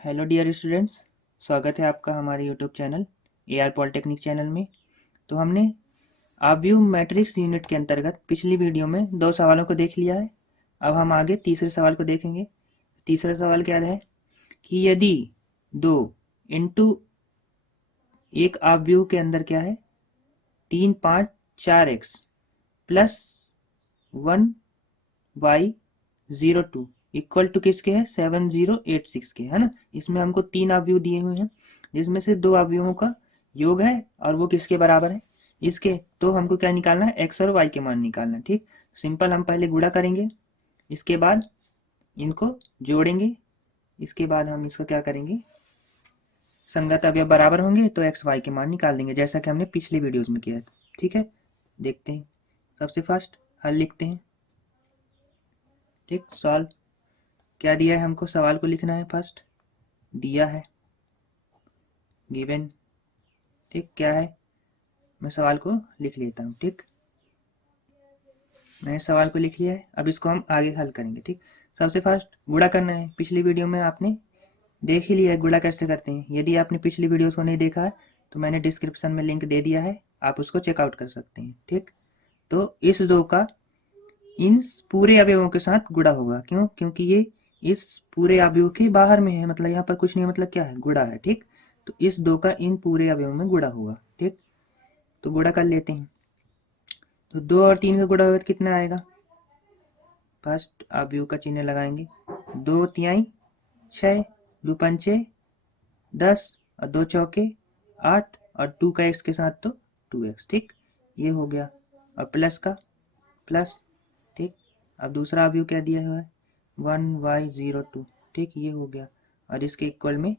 Hello dear students, स्वागत है आपका हमारे YouTube channel AR polytechnic channel में। तो हमने आव्यूह मैट्रिक्स यूनिट के अंतर्गत पिछली वीडियो में 2 सवालों को देख लिया है। अब हम आगे तीसरे सवाल को देखेंगे। तीसरा सवाल क्या है कि यदि 2 इंटू एक आव्यूह के अंदर क्या है 3, 5, 4x plus 1y02 equal to किसके है 7086 के, है ना। इसमें हमको 3 आव्यूह दिए हुए हैं जिसमें से 2 आव्यूहों का योग है और वो किसके बराबर है इसके। तो हमको क्या निकालना है, x और y के मान निकालना है। ठीक, सिंपल। हम पहले गुणा करेंगे, इसके बाद इनको जोड़ेंगे, इसके बाद हम इसको क्या करेंगे, संगत अवयव बराबर होंगे तो x y के मान निकाल देंगे, जैसा कि हमने पिछले वीडियोस में किया था। ठीक है, देखते हैं। सबसे फर्स्ट हल लिखते हैं। ठीक, सॉल्व। क्या दिया है हमको, सवाल को लिखना है। फर्स्ट दिया है गिवन। ठीक, क्या है, मैं सवाल को लिख लेता हूँ। ठीक, मैंने सवाल को लिख लिया है। अब इसको हम आगे हल करेंगे। ठीक, सबसे फर्स्ट गुणा करना है। पिछली वीडियो में आपने देख ही लिया है गुणा कैसे करते हैं। यदि आपने पिछली वीडियोस को नहीं देखा है तो मैंने डिस्क्रिप्शन में लिंक दे दिया है, आप उसको चेकआउट कर सकते हैं। ठीक, तो इस 2 का इन पूरे अवयवों के साथ गुणा होगा। क्यों, क्योंकि ये इस पूरे अवयव के बाहर में है, मतलब यहाँ पर कुछ नहीं, मतलब क्या है, गुणा है। ठीक, तो इस 2 का इन पूरे अवयव में गुणा होगा। ठीक, तो गुणा कर लेते हैं। तो 2 और 3 का गुणा होगा तो कितना आएगा, फर्स्ट अवयव का चिन्ह लगाएंगे। 2 तिहाई 6, 2 पंचे 10 और 2 चौके 8 और 2 का x के साथ तो 2x। ठीक, ये हो गया। और प्लस का प्लस। ठीक, अब दूसरा अवयव क्या दिया हुआ है 1y02। ठीक, ये हो गया और इसके इक्वल में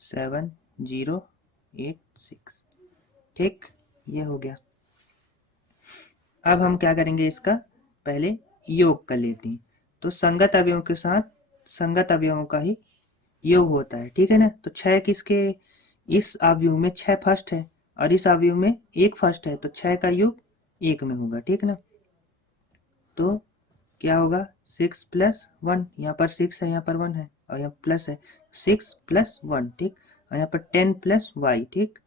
7086। ठीक, ये हो गया। अब हम क्या करेंगे, इसका पहले योग कर लेते हैं। तो संगत अवयवों के साथ संगत अवयवों का ही योग होता है। ठीक है ना। तो 6 किसके, इस अवयव में 6 फर्स्ट है और इस अवयव में 1 फर्स्ट है, तो 6 का योग 1 में होगा। ठीक ना। तो क्या होगा 6 प्लस 1, यहाँ पर 6 है, यहाँ पर 1 है और यहाँ प्लस है, 6 प्लस 1। ठीक, और यहाँ पर 10 प्लस वाई। ठीक,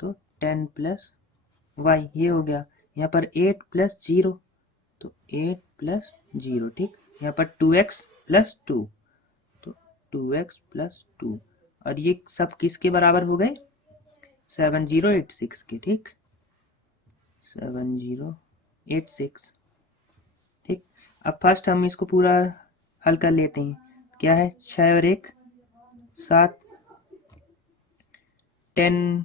तो 10 प्लस वाई, ये हो गया। यहाँ पर 8 प्लस 0, तो 8 प्लस 0। ठीक, यहाँ पर 2x प्लस 2, तो 2x प्लस 2 और ये सब किसके बराबर हो गए 7086 के। ठीक, 7086। ठीक, अब फर्स्ट हम इसको पूरा हल कर लेते हैं। क्या है 6 और 1 7, 10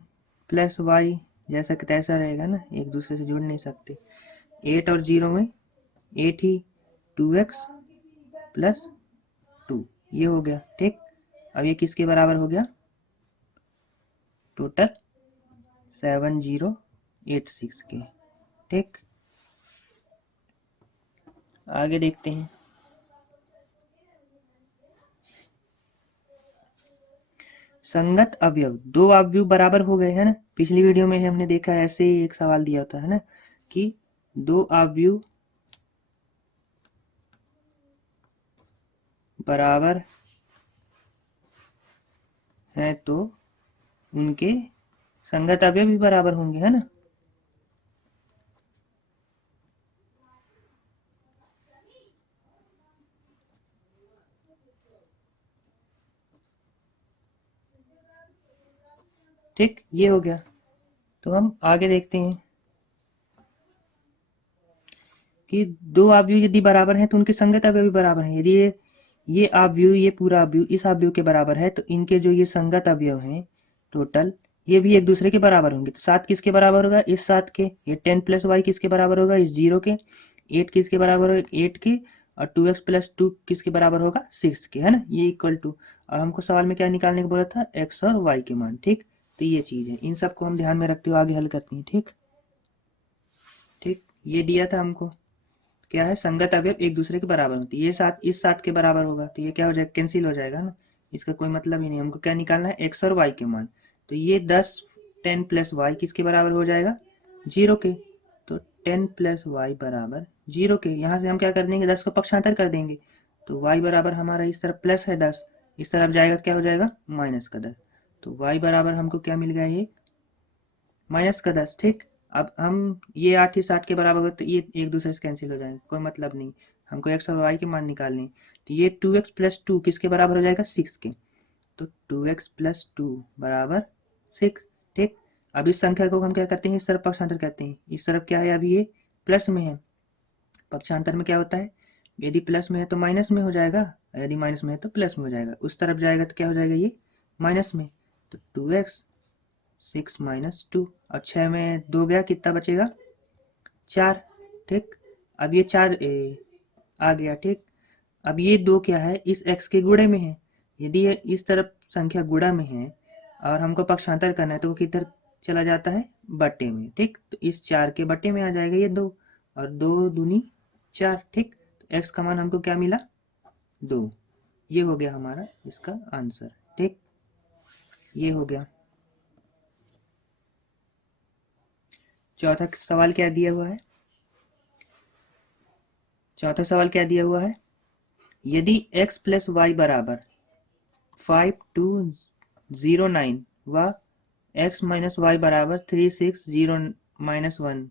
प्लस वाई, जैसा कि तैसा रहेगा ना, एक दूसरे से जुड़ नहीं सकते। 8 और 0 में 8 ही, 2x प्लस 2, ये हो गया। ठीक, अब ये किसके बराबर हो गया, टोटल 7086 के। ठीक, आगे देखते हैं। संगत अवयव, 2 अवयव बराबर हो गए, है ना। पिछली वीडियो में हमने देखा ऐसे ही एक सवाल दिया था, है ना, कि 2 अवयव बराबर हैं तो उनके संगत अवयव भी बराबर होंगे, है ना। ठीक, ये हो गया। तो हम आगे देखते हैं कि 2 अवयव यदि बराबर हैं तो उनके संगत अवयव भी बराबर हैं। यदि ये अवयव, ये पूरा अवयव इस अवयव के बराबर है तो इनके जो ये संगत अवयव हैं टोटल, ये भी एक दूसरे के बराबर होंगे। तो 7 किसके बराबर होगा, इस 7 के। ये 10 प्लस वाई किसके बराबर होगा, इस 0 के। 8 किसके बराबर होगा, 8 के। और 2x प्लस 2 किसके बराबर होगा, 6 के, है ना। ये इक्वल टू, और हमको सवाल में क्या निकालने को बोला था, x और y के मान। ठीक, तो ये चीज है, इन सबको हम ध्यान में रखते हुए आगे हल करते हैं। ठीक, ठीक, ये दिया था हमको, क्या है, संगत अवयव एक दूसरे के बराबर होती है। ये 7 इस 7 के बराबर होगा तो ये क्या हो जाएगा, कैंसिल हो जाएगा ना, इसका कोई मतलब ही नहीं। हमको क्या निकालना है, x और y के मान। तो ये 10 प्लस वाई किसके बराबर हो जाएगा, 0 के। तो 10 प्लस वाई बराबर 0 के। यहाँ से हम क्या कर देंगे, 10 को पक्षांतर कर देंगे तो y बराबर हमारा इस तरफ प्लस है 10, इस तरफ जाएगा तो क्या हो जाएगा माइनस का 10। तो y बराबर हमको क्या मिल गया, ये माइनस का 10। ठीक, अब हम ये 8 इस 8 के बराबर हो तो ये एक दूसरे से कैंसिल हो जाएंगे, कोई मतलब नहीं, हमको x और y के मान निकालने। तो ये 2x प्लस 2 किसके बराबर हो जाएगा 6 के। तो 2x प्लस 2 बराबर 6। ठीक, अब इस संख्या को हम क्या करते हैं, इस तरफ पक्षांतर करते हैं। इस तरफ क्या है, अभी ये प्लस में है, पक्षांतर में क्या होता है, यदि प्लस में है तो माइनस में हो जाएगा, यदि माइनस में है तो प्लस में हो जाएगा। उस तरफ जाएगा तो क्या हो जाएगा, ये माइनस में। तो 2x 6 माइनस 2, और 6 में 2 गया, कितना बचेगा 4। ठीक, अब ये 4 आ गया। ठीक, अब ये 2 क्या है, इस x के गुणे में है। यदि ये इस तरफ संख्या गुणा में है और हमको पक्षांतर करना है तो वो किधर चला जाता है, बट्टे में। ठीक, तो इस 4 के बट्टे में आ जाएगा ये 2, और 2 दूनी 4। ठीक, तो x का मान हमको क्या मिला 2। ये हो गया हमारा इसका आंसर। ठीक, ये हो गया। चौथा सवाल क्या दिया हुआ है, चौथा सवाल क्या दिया हुआ है, यदि x प्लस वाई बराबर 5209 व x माइनस वाई बराबर 360 - 1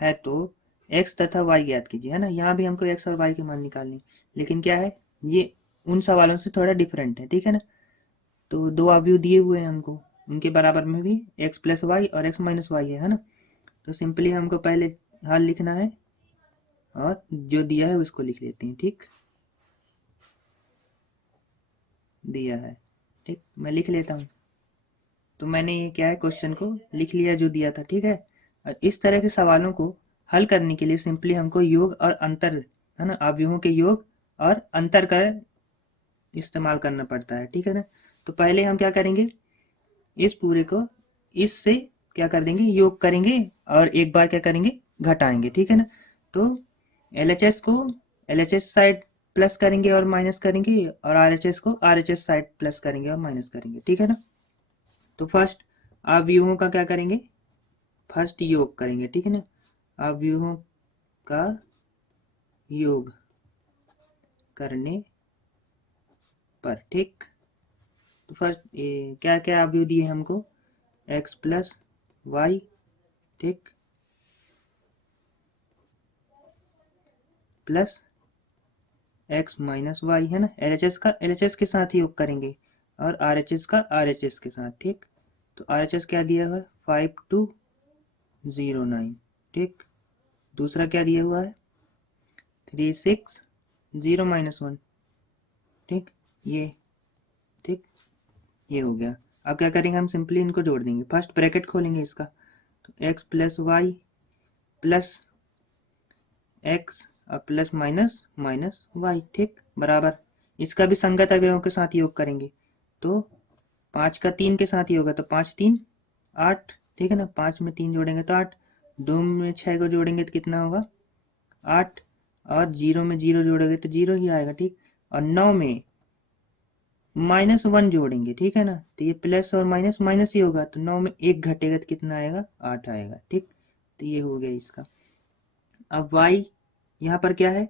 है तो x तथा y ज्ञात कीजिए, है ना। यहाँ भी हमको x और y के मान निकालने, लेकिन क्या है, ये उन सवालों से थोड़ा डिफरेंट है। ठीक है ना, तो दो अवयव दिए हुए हैं हमको, उनके बराबर में भी x प्लस वाई और x माइनस वाई है ना। तो सिंपली हमको पहले हल लिखना है और जो दिया है उसको लिख लेते हैं। ठीक, दिया है, ठीक, मैं लिख लेता हूँ। तो मैंने ये क्या है, क्वेश्चन को लिख लिया जो दिया था। ठीक है, और इस तरह के सवालों को हल करने के लिए सिंपली हमको योग और अंतर, है ना, अवयवों के योग और अंतर का इस्तेमाल करना पड़ता है। ठीक है ना, तो पहले हम क्या करेंगे, इस पूरे को इससे क्या कर देंगे, योग करेंगे, और एक बार क्या करेंगे, घटाएंगे। ठीक है ना, तो LHS को LHS साइड प्लस करेंगे और माइनस करेंगे, और RHS को RHS साइड प्लस करेंगे और माइनस करेंगे। ठीक है ना, तो फर्स्ट अवयवों का क्या करेंगे, फर्स्ट योग करेंगे। ठीक है ना, अवयवों का योग करने पर। ठीक, तो फर्स्ट क्या क्या अवयव दिए हमको, x प्लस वाई, ठीक, प्लस x माइनस वाई, है ना। LHS का LHS के साथ ही योग करेंगे और RHS का RHS के साथ। ठीक, तो RHS क्या दिया हुआ है 5209। ठीक, दूसरा क्या दिया हुआ है 360 - 1। ठीक, ये ठीक, ये हो गया। अब क्या करेंगे, हम सिंपली इनको जोड़ देंगे, फर्स्ट ब्रैकेट खोलेंगे इसका, तो x plus y plus x और प्लस माइनस माइनस वाई। ठीक, बराबर इसका भी संगत अवयवों के साथ योग करेंगे, तो 5 का 3 के साथ ही होगा, तो 5 3 8। ठीक है ना, 5 में 3 जोड़ेंगे तो 8, 2 में 6 को जोड़ेंगे तो कितना होगा 8, और 0 में 0 जोड़ेंगे तो 0 ही आएगा। ठीक, और 9 में -1 जोड़ेंगे। ठीक है ना, तो ये प्लस और माइनस माइनस ही होगा, तो 9 में 1 घटेगा तो कितना आएगा 8 आएगा। ठीक, तो ये हो गया इसका। अब y यहाँ पर क्या है,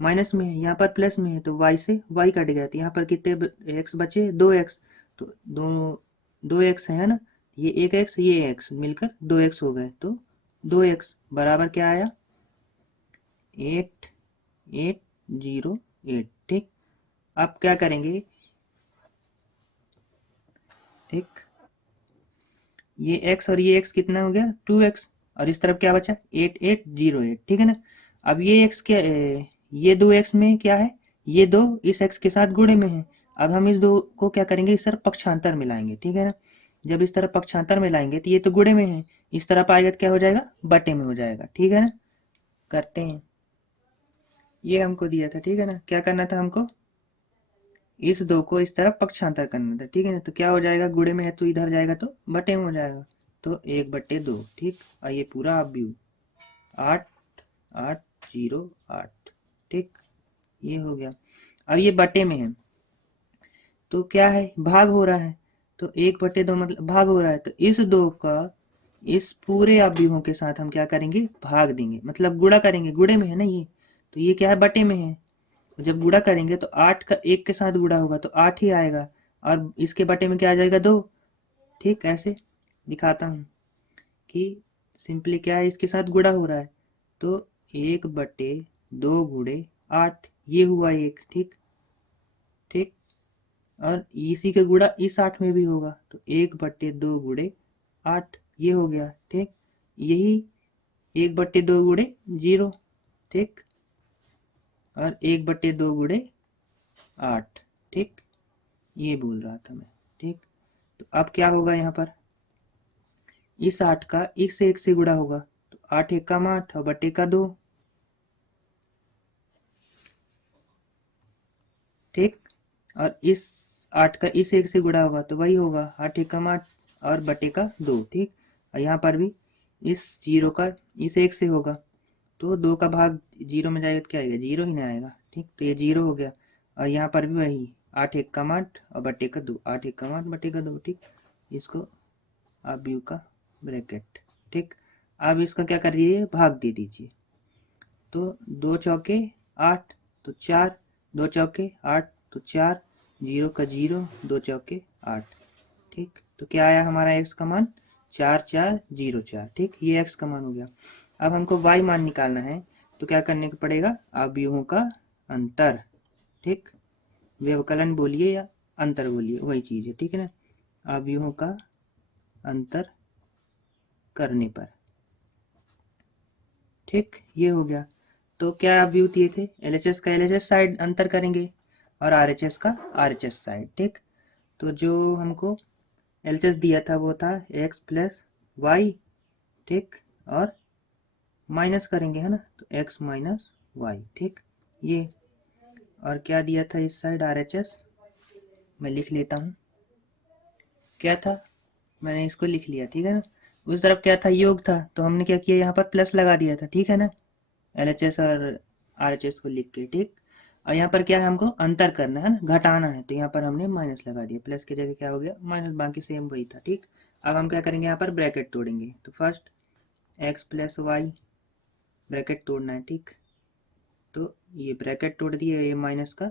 माइनस में है, यहाँ पर प्लस में है, तो y से y कट गया, तो यहाँ पर कितने x बचे 2x, तो दो x है ना, ये एक x ये x मिलकर 2x हो गए, तो 2x बराबर क्या आया 8808। ठीक, अब क्या करेंगे, ठीक, ये x और ये x कितना हो गया 2x, और इस तरफ क्या बचा 8808। ठीक है ना, अब ये x क्या ये 2x में क्या है, ये 2 इस x के साथ गुणे में है। अब हम इस 2 को क्या करेंगे, इस तरफ पक्षांतर मिलाएंगे। ठीक है ना, जब इस तरफ पक्षांतर मिलाएंगे तो ये तो गुणे में है, इस तरफ आएगा तो क्या हो जाएगा बटे में हो जाएगा। ठीक है ना, करते हैं, ये हमको दिया था। ठीक है ना, क्या करना था हमको, इस 2 को इस तरफ पक्षांतर करना था। ठीक है ना, तो क्या हो जाएगा, गुणे में है तो इधर जाएगा तो बटे में हो जाएगा, तो 1/2। ठीक, और ये पूरा अवयव 8808। ठीक, ये हो गया। अब ये बटे में है तो क्या है, भाग हो रहा है, तो 1/2 मतलब भाग हो रहा है, तो इस 2 का इस पूरे अवयवों के साथ हम क्या करेंगे, भाग देंगे, मतलब गुणा करेंगे, गुणे में है ना ये, तो ये क्या है बटे में है, तो जब गुणा करेंगे तो 8 का 1 के साथ गुणा होगा तो 8 ही आएगा, और इसके बटे में क्या आ जाएगा 2। ठीक, ऐसे दिखाता हूँ कि सिंपली क्या है, इसके साथ गुणा हो रहा है तो 1/2 गुणे 8 ये हुआ 1। ठीक ठीक, और इसी का गुणा इस 8 में भी होगा तो 1/2 गुणे 8 ये हो गया। ठीक, यही 1/2 गुणे 0। ठीक, और 1/2 गुणे 8। ठीक, ये बोल रहा था मैं। ठीक, तो अब क्या होगा, यहाँ पर इस 8 का इस 1 से गुणा होगा तो 8 1 8 और बटे का 2। ठीक, और इस 8 का इस 1 से गुणा होगा तो वही होगा 8 1 8 और बटे का 2। ठीक, और यहाँ पर भी इस 0 का इस 1 से होगा तो 2 का भाग 0 में जाएगा तो क्या आएगा, 0 ही ना आएगा। ठीक, तो ये 0 हो गया, और यहाँ पर भी वही 8 1 8 और बटे का 2, 8 1 8 बटे का 2। ठीक, इसको आप यू का ब्रैकेट। ठीक, अब इसका क्या कर दीजिए, भाग दे दीजिए। तो 2 चौके 8 तो 4, 2 चौके 8 तो 4, 0 का 0, 2 चौके 8। ठीक, तो क्या आया हमारा x का मान 4 4 0 4। ठीक, ये x का मान हो गया। अब हमको y मान निकालना है तो क्या करने को पड़ेगा, अवयवों का अंतर। ठीक, व्यवकलन बोलिए या अंतर बोलिए, वही चीज है। ठीक है ना, अवयवों का अंतर करने पर। ठीक, ये हो गया। तो क्या अवयव दिए थे, LHS का LHS साइड अंतर करेंगे और RHS का RHS साइड। ठीक, तो जो हमको LHS दिया था वो था x प्लस वाई। ठीक, और माइनस करेंगे है ना, तो x माइनस वाई। ठीक, ये, और क्या दिया था इस साइड RHS, मैं लिख लेता हूँ क्या था, मैंने इसको लिख लिया। ठीक है ना, उस तरफ क्या था, योग था, तो हमने क्या किया, यहाँ पर प्लस लगा दिया था। ठीक है ना, LHS और RHS को लिख के। ठीक, और यहाँ पर क्या है, हमको अंतर करना है ना, घटाना है, तो यहाँ पर हमने माइनस लगा दिया, प्लस की जगह क्या हो गया माइनस, बाकी सेम वही था। ठीक, अब हम क्या करेंगे, यहाँ पर ब्रैकेट तोड़ेंगे। तो first x plus y bracket तोड़ना है। ठीक, तो ये ब्रैकेट तोड़ दिए, ये माइनस का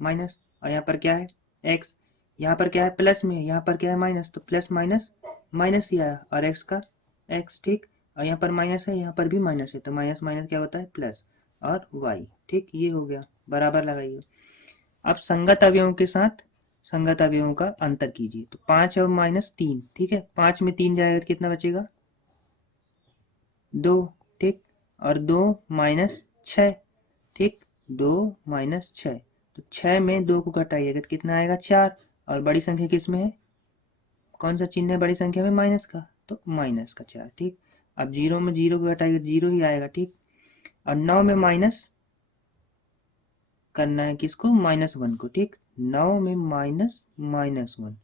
माइनस, और यहाँ पर क्या है x, यहाँ पर क्या है प्लस में, यहाँ पर क्या है माइनस, तो प्लस माइनस माइनस ही आया, और x का x। ठीक, और यहाँ पर माइनस है, यहाँ पर भी माइनस है, तो माइनस माइनस क्या होता है प्लस, और y। ठीक, ये हो गया, बराबर लगाइए। अब संगत अवयवों के साथ संगत अवयवों का अंतर कीजिए। तो 5 और -3। ठीक है, 5 में 3 जाएगा तो कितना बचेगा 2। ठीक, और 2 -6। ठीक, 2 -6, तो 6 में 2 को घटाइएगा तो कितना आएगा 4, और बड़ी संख्या किस में है, कौन सा चिन्ह है बड़ी संख्या में, माइनस का, तो माइनस का 4। ठीक, अब 0 में 0 को घटाइएगा 0 ही आएगा। ठीक, और 9 में माइनस करना है किसको, -1 को। ठीक, 9 में -1,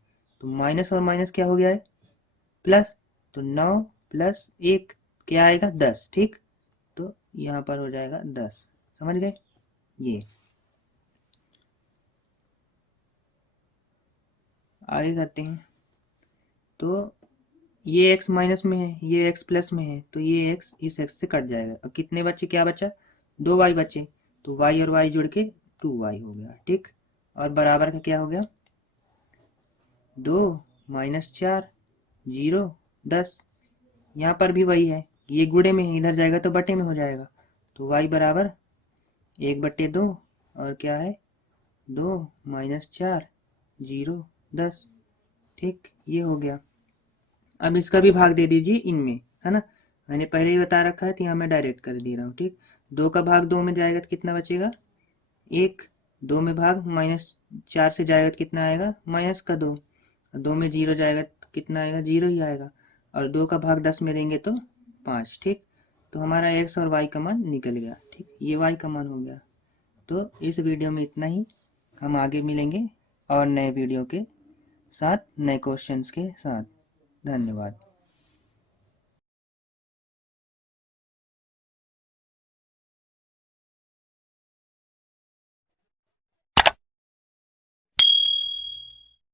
तो माइनस और माइनस क्या हो गया है प्लस, तो 9 + 1 क्या आएगा 10। ठीक, तो यहाँ पर हो जाएगा 10। समझ गए, ये आगे करते हैं। तो ये x माइनस में है, ये x प्लस में है, तो ये x इस x से कट जाएगा। अब कितने बच्चे, क्या बचा 2y बचे, तो y और y जुड़ के 2y हो गया। ठीक, और बराबर का क्या हो गया 2 -4 0 10। यहाँ पर भी वही है, ये गुणे में है, इधर जाएगा तो बटे में हो जाएगा, तो y बराबर 1/2, और क्या है 2 -4 0 10। ठीक, ये हो गया। अब इसका भी भाग दे दीजिए इनमें, है ना, मैंने पहले ही बता रखा है तो यहाँ मैं डायरेक्ट कर दे रहा हूँ। ठीक, 2 का भाग 2 में जाएगा तो कितना बचेगा 1, 2 में भाग -4 से जाएगा तो कितना आएगा -2, 2 में 0 जाएगा तो कितना आएगा 0 ही आएगा, और 2 का भाग 10 में देंगे तो 5। ठीक, तो हमारा x और y का मान निकल गया। ठीक, ये y का मान हो गया। तो इस वीडियो में इतना ही, हम आगे मिलेंगे और नए वीडियो के साथ, नए क्वेश्चंस के साथ। धन्यवाद।